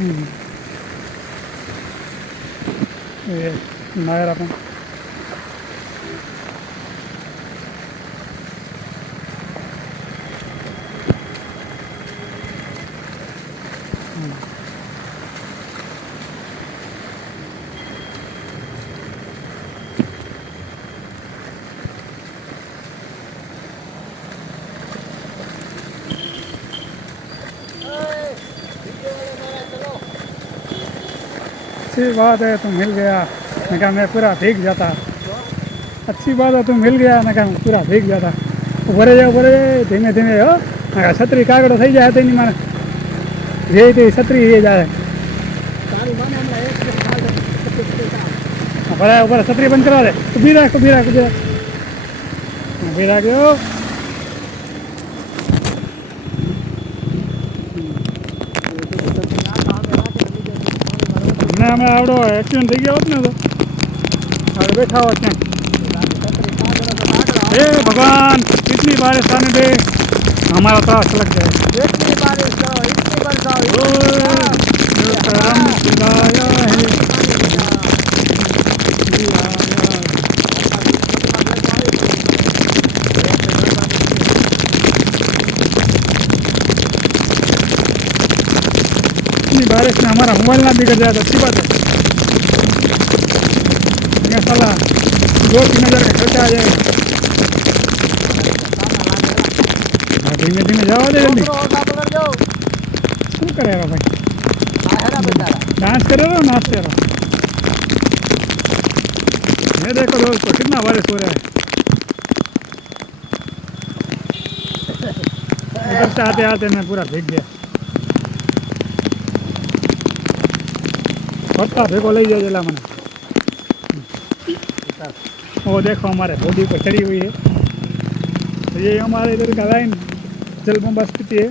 ये नहर अपन अच्छी बात है तुम मिल गया, मैं कहा मैं पूरा भीग जाता। अच्छी बात है तुम मिल गया, मैं कहा मैं पूरा भीग जाता। भरे जाओ धीमे धीमे हो, मैं कहा छतरी कागड़ो થઈ જાય તેની માને જે તે છતરી એ જાય ભરાય ઉપર છતરી બંધ કરવા દે। ઊભી રાખ ઊભી રાખજો। હમણાં અમે આવડો એક્સિડન્ટ થઈ ગયો હોત ને તો આપણે બેઠા હોત ક્યાંક। हे भगवान इतनी बारिश आने दे, हमारा त्रास लग जाए। इतनी बारिश हो, इतनी बरसा हो, करम खिलाया है। इतनी बारिश में हमारा मोबाइल ना बिगड़ जाए तो अच्छी बात है। ये साला 2-3 हज़ार का खर्चा आ जाएगा। धीमे धीमे जाओ दे जल्दी। શું કરે ભાઈ? डांस कर रहे हो नाचते रहो। ये देखो दोस्तों कितना बारिश हो रहा है। इधर से आते आते मैं पूरा भीग गया। पत्ता भेगो ले जाए जला मैंने। वो देखो हमारे बॉडी पर चढ़ी हुई है। तो ये हमारे इधर का लाइन जल बम बस है।